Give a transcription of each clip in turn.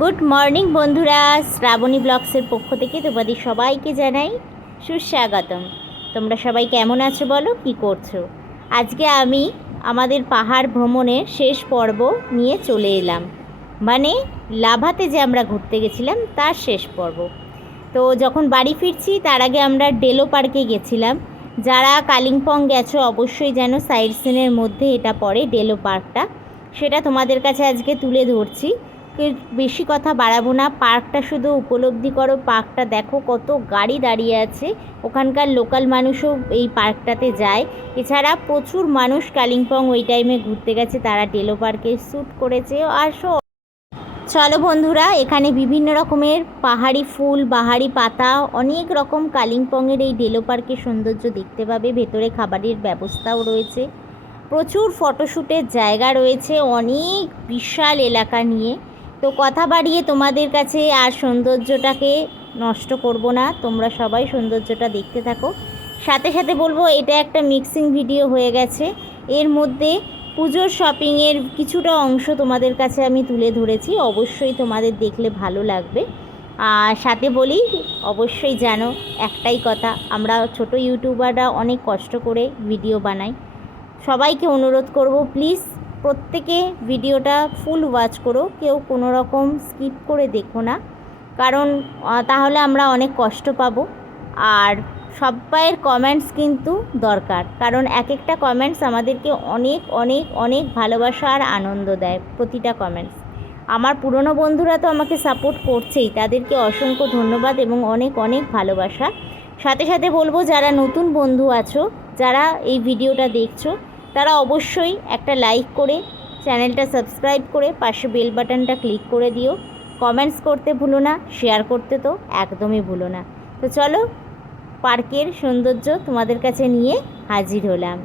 Good morning বন্ধুরা। শ্রাবণী ব্লগসের পক্ষ থেকে তোমাদের সবাইকে জানাই সুস্বাগতম। তোমরা সবাই কেমন আছো বলো? কি করছ? আজকে আমি আমাদের পাহাড় ভ্রমণের শেষ পর্ব নিয়ে চলে এলাম। মানে লাভাতে যে আমরা ঘুরতে গেছিলাম, তার শেষ পর্ব। তো যখন বাড়ি ফিরছি, তার আগে আমরা ডেলো পার্কে গেছিলাম। যারা কালিম্পং গেছো, অবশ্যই যেন সাইড সিনের মধ্যে এটা পড়ে ডেলো পার্কটা। সেটা তোমাদের কাছে আজকে তুলে ধরছি। বেশি কথা বাড়াবো না। পার্কটা শুধু উপলব্ধি করো, পার্কটা দেখো কত গাড়ি দাঁড়িয়ে আছে। ওখানকার লোকাল মানুষও এই পার্কটাতে যায়। এছাড়া প্রচুর মানুষ কালিম্পং ওই টাইমে ঘুরতে গেছে। তারা ডেলো পার্কে শ্যুট করেছে। আর চলো বন্ধুরা, এখানে বিভিন্ন রকমের পাহাড়ি ফুল, বাহারি পাতা, অনেক রকম কালিম্পংয়ের এই ডেলো পার্কের সৌন্দর্য দেখতে পাবে। ভেতরে খাবারের ব্যবস্থাও রয়েছে। প্রচুর ফটোশ্যুটের জায়গা রয়েছে অনেক বিশাল এলাকা নিয়ে। তো কথা বাড়িয়ে তোমাদের কাছে আর সৌন্দর্যটাকে নষ্ট করব না। তোমরা সবাই সৌন্দর্যটা দেখতে থাকো। সাথে সাথে বলব, এটা একটা মিক্সিং ভিডিও হয়ে গেছে। এর মধ্যে পুজোর শপিংয়ের কিছুটা অংশ তোমাদের কাছে আমি তুলে ধরেছি। অবশ্যই তোমাদের দেখলে ভালো লাগবে। আর সাথে বলি, অবশ্যই জানো, একটাই কথা, আমরা ছোট ইউটিউবাররা অনেক কষ্ট করে ভিডিও বানাই। সবাইকে অনুরোধ করব প্লিজ প্রত্যেকে ভিডিওটা ফুল ওয়াচ করো, কেউ কোনো রকম স্কিপ করে দেখো না। কারণ তাহলে আমরা অনেক কষ্ট পাবো। আর সবাইয়ের কমেন্টস কিন্তু দরকার। কারণ এক একটা কমেন্টস আমাদেরকে অনেক অনেক অনেক ভালোবাসা আর আনন্দ দেয় প্রতিটা কমেন্টস আমার পুরনো বন্ধুরা তো আমাকে সাপোর্ট করছেই, তাদেরকে অসংখ্য ধন্যবাদ এবং অনেক অনেক ভালোবাসা। সাথে সাথে বলব, যারা নতুন বন্ধু আছো, যারা এই ভিডিওটা দেখছ তারা অবশ্যই একটা লাইক করে চ্যানেলটা সাবস্ক্রাইব করে পাশে বেল বাটনটা ক্লিক করে দিও। কমেন্টস করতে ভুলো না শেয়ার করতে তো একদমই ভুলো না। তো চলো, পার্কের সৌন্দর্য তোমাদের কাছে নিয়ে হাজির হলাম।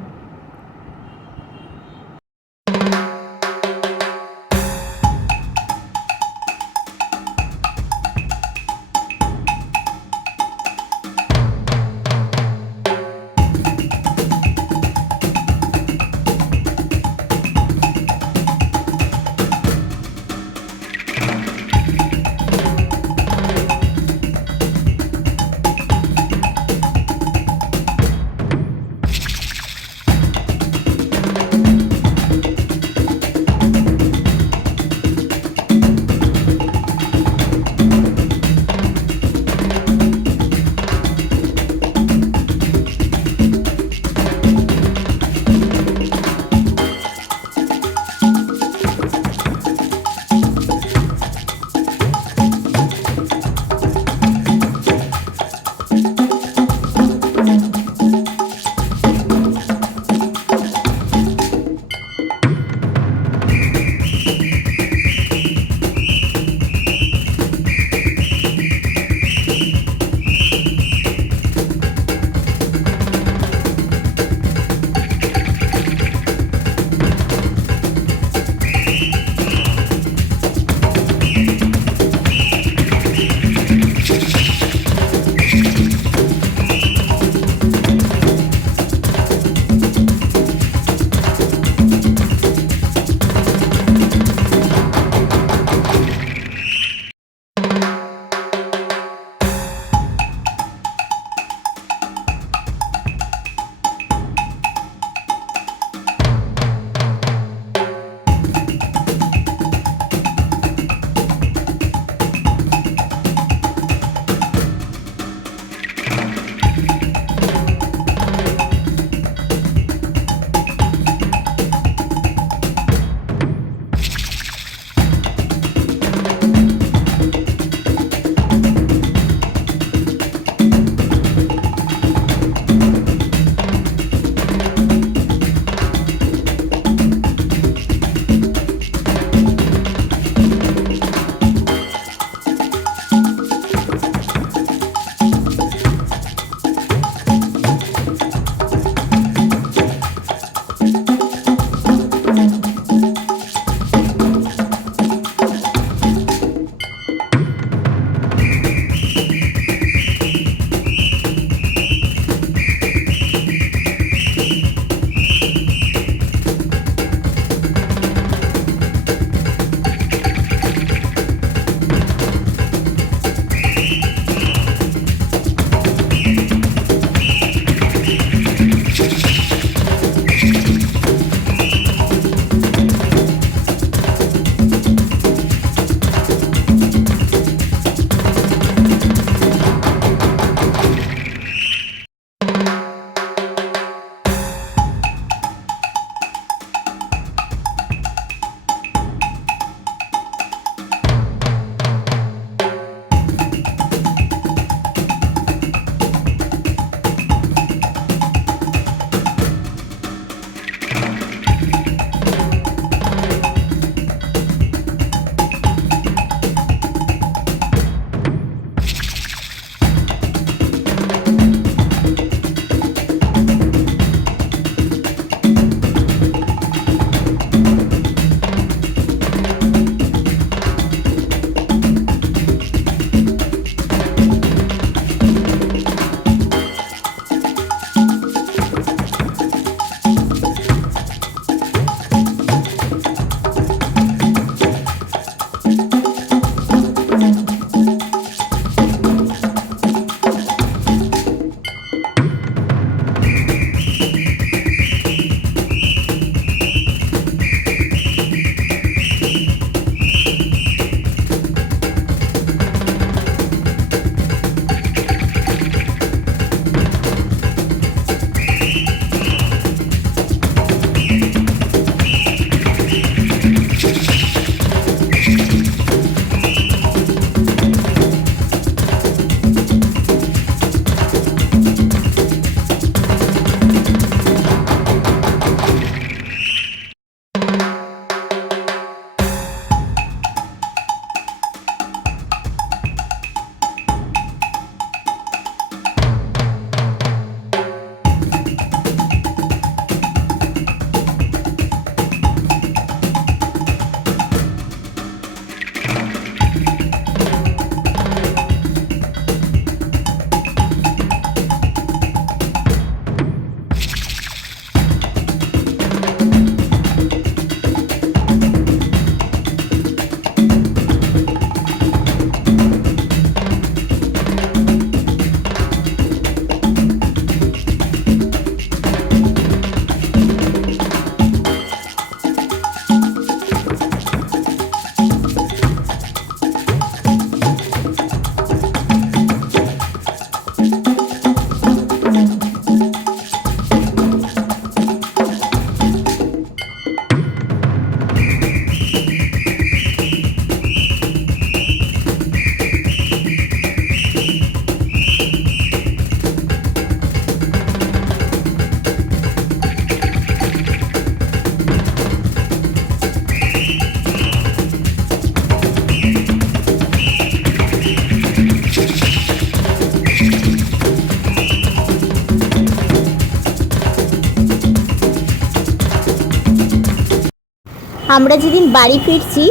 আমরা যেদিন বাড়ি ফিরছি,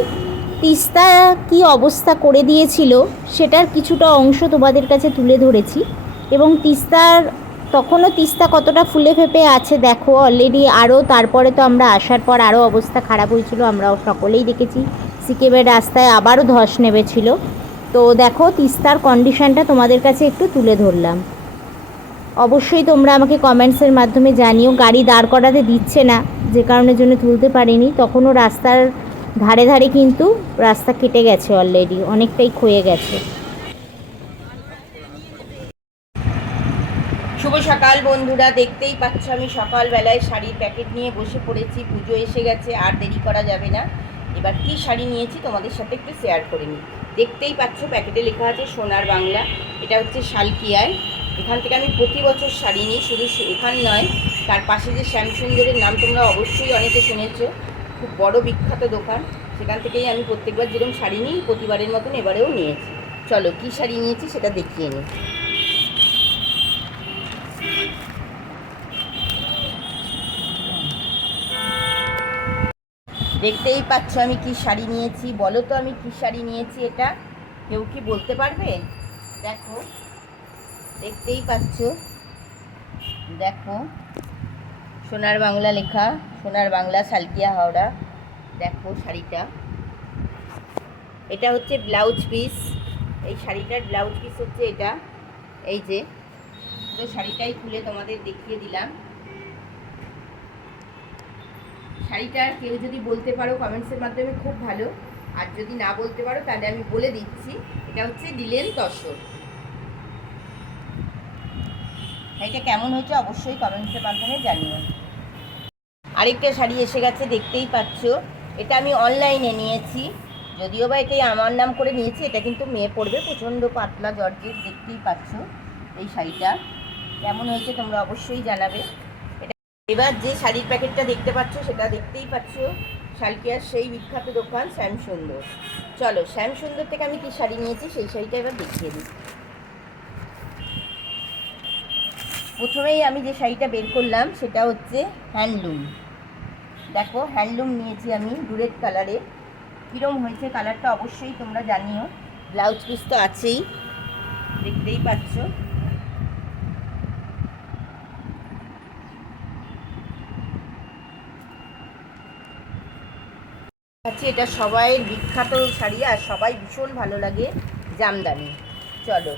তিস্তা কি অবস্থা করে দিয়েছিল সেটার কিছুটা অংশ তোমাদের কাছে তুলে ধরেছি। এবং তিস্তার, তখনও তিস্তা কতটা ফুলে ফেপে আছে দেখো অলরেডি আরও তারপরে তো আমরা আসার পর আরও অবস্থা খারাপ হয়েছিল, আমরাও সকলেই দেখেছি। সিকিমের রাস্তায় আবারও ধস নেমেছিল। তো দেখো, তিস্তার কন্ডিশনটা তোমাদের কাছে একটু তুলে ধরলাম। অবশ্যই তোমরা আমাকে কমেন্টসের মাধ্যমে জানিও। গাড়ি দাঁড় করাতে দিচ্ছে না, যে কারণের জন্য তুলতে পারিনি। তখনও রাস্তার ধারে ধারে কিন্তু রাস্তা কেটে গেছে অলরেডি অনেকটাই ক্ষয়ে গেছে। শুভ সকাল বন্ধুরা, দেখতেই পাচ্ছ আমি সকালবেলায় শাড়ির প্যাকেট নিয়ে বসে পড়েছি, পুজো এসে গেছে, আর দেরি করা যাবে না। এবার কি শাড়ি নিয়েছি তোমাদের সাথে একটু শেয়ার করে নিই। দেখতেই পাচ্ছ প্যাকেটে লেখা আছে সোনার বাংলা, এটা হচ্ছে শালকিয়ায়। এখান থেকে আমি প্রতি বছর শাড়ি নিই, শুধু এখান নয়, তার পাশে যে শ্যামসুন্দরের নাম তোমরা অবশ্যই অনেকে শুনেছো। খুব বড় বিখ্যাত দোকান। সেখান থেকেই আমি প্রত্যেকবার যেরকম শাড়ি নিই, প্রতিবারের মতন এবারেও নিয়েছি। চলো, কী শাড়ি নিয়েছি সেটা দেখিয়ে নিই। দেখতেই পাচ্ছ আমি কি শাড়ি নিয়েছি। বলো তো আমি কি শাড়ি নিয়েছি এটা। কেউ কি বলতে পারবে? দেখো। দেখতেই পাচ্ছ। দেখো, সোনার বাংলা লেখা, সোনার বাংলা সালকিয়া হাওড়া। দেখো শাড়িটা। এটা হচ্ছে ব্লাউজ পিস। এই শাড়িটার ব্লাউজ পিস হচ্ছে এটা। এই যে তো শাড়িটাই খুলে তোমাদের দেখিয়ে দিলাম। শাড়িটা কেউ যদি বলতে পারো কমেন্টসের মাধ্যমে, খুব ভালো। আর যদি না বলতে পারো, তাহলে আমি বলে দিচ্ছি। এটা হচ্ছে ডিলেন তসর। শাড়িটা কেমন হয়েছে অবশ্যই কমেন্টসের মাধ্যমে জানিও। আরেকটা শাড়ি এসে গেছে, দেখতেই পাচ্ছ। এটা আমি অনলাইনে নিয়েছি। যদিও বা এটাই আমার নাম করে নিয়েছি, এটা কিন্তু মেয়ে পড়বে প্রচণ্ড পাতলা জর্জের দেখতেই পাচ্ছ এই শাড়িটা। কেমন হয়েছে তোমরা অবশ্যই জানাবে। এটা এবার যে শাড়ির প্যাকেটটা দেখতে পাচ্ছ, সেটা দেখতেই পাচ্ছ। শালকিয়ার সেই বিখ্যাত দোকান শ্যামসুন্দর। চলো, শ্যামসুন্দর থেকে আমি কি শাড়ি নিয়েছি, সেই শাড়িটা এবার দেখিয়ে দিই। প্রথমেই আমি যে শাড়িটা বের করলাম, সেটা হচ্ছে হ্যান্ডলুম। দেখো, হ্যান্ডলুম নিয়েছি আমি ডুরেট কালারে। কীরম হয়েছে কালারটা অবশ্যই তোমরা জানিও। ব্লাউজ পিস তো আছেই, দেখতেই পাচ্ছ। হচ্ছে এটা সবাইয়ের বিখ্যাত শাড়ি আর সবাই ভীষণ ভালো লাগে জামদানি। চলো।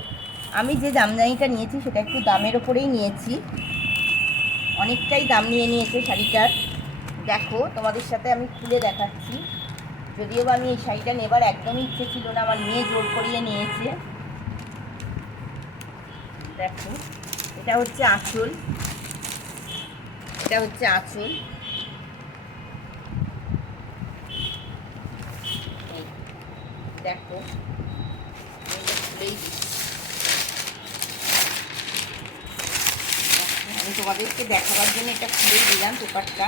আমি যে জামদানিটা নিয়েছি সেটা একটু দামের ওপরেই নিয়েছি। অনেকটাই দাম নিয়ে নিয়েছে শাড়িটার। দেখো, তোমাদের সাথে আমি খুলে দেখাচ্ছি। যদিও বা আমি এই শাড়িটা নেবার একদমই ইচ্ছে ছিল না, আমার মেয়ে জোর করিয়ে নিয়েছে। দেখো, এটা হচ্ছে আঁচল। এটা হচ্ছে আঁচল। দেখো আমি এটা খুলেই দিই। দেখো, তোমাদেরকে দেখাবার জন্য এটা খুলেই দিলাম পেপারটা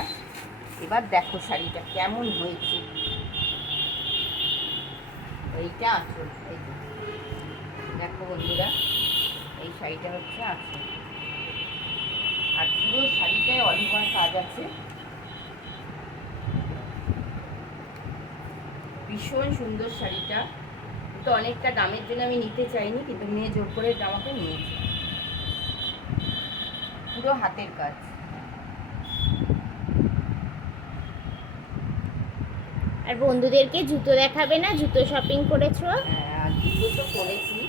এবার দেখো শাড়িটা কেমন হয়েছে। এইটা আঁচল, এই দেখো বন্ধুরা, এই শাড়িটা হচ্ছে আঁচল। আর পুরো শাড়িটায় অলিভার কাজ আছে। ভীষণ সুন্দর শাড়িটা। তো অনেকটা দামের জন্য আমি নিতে চাইনি, কিন্তু মেয়ে জোর করে আমাকে নিয়েছে। পুরো হাতের কাজ। আর বন্ধুদেরকে জুতো দেখাবে না? জুতো শপিং করেছ? হ্যাঁ, জুতো তো করেছি।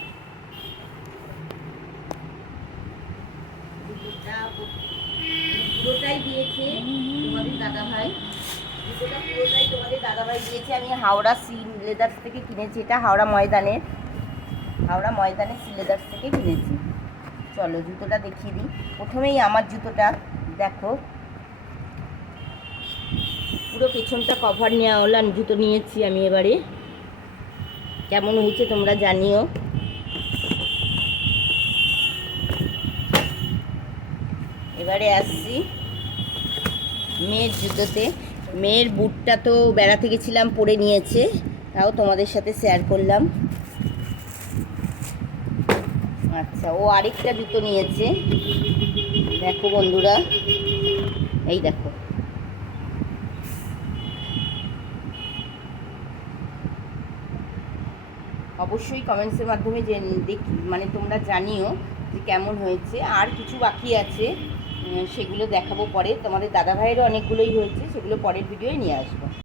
পুরোটাই দিয়েছে তোমাদের দাদা ভাই জুতোটা পুরোটাই তোমাদের দাদা ভাই দিয়েছে। আমি হাওড়া সি লেদার্স থেকে কিনেছি। এটা হাওড়া ময়দানের। হাওড়া ময়দানের সি লেদার্স থেকে কিনেছি। চলো, জুতোটা দেখিয়ে দিই। প্রথমেই আমার জুতোটা দেখো। পুরো পেছনটা কভার নেওয়া জুতো নিয়েছি আমি এবারে। কেমন হয়েছে তোমরা জানিও। এবারে আসছি মেয়ের জুতোতে। মেয়ের বুটটা তো বেড়াতে গেছিলাম, পরে নিয়েছে, তাও তোমাদের সাথে শেয়ার করলাম। আচ্ছা ও আরেকটা জুতো নিয়েছে। দেখো বন্ধুরা, এই দেখো। অবশ্যই কমেন্টসের মাধ্যমে যে দেখি মানে তোমরা জানিও যে কেমন হয়েছে। আর কিছু বাকি আছে সেগুলো দেখাবো পরে। তোমাদের দাদাভাইয়েরও অনেকগুলোই হয়েছে, সেগুলো পরের ভিডিওয় নিয়ে আসব।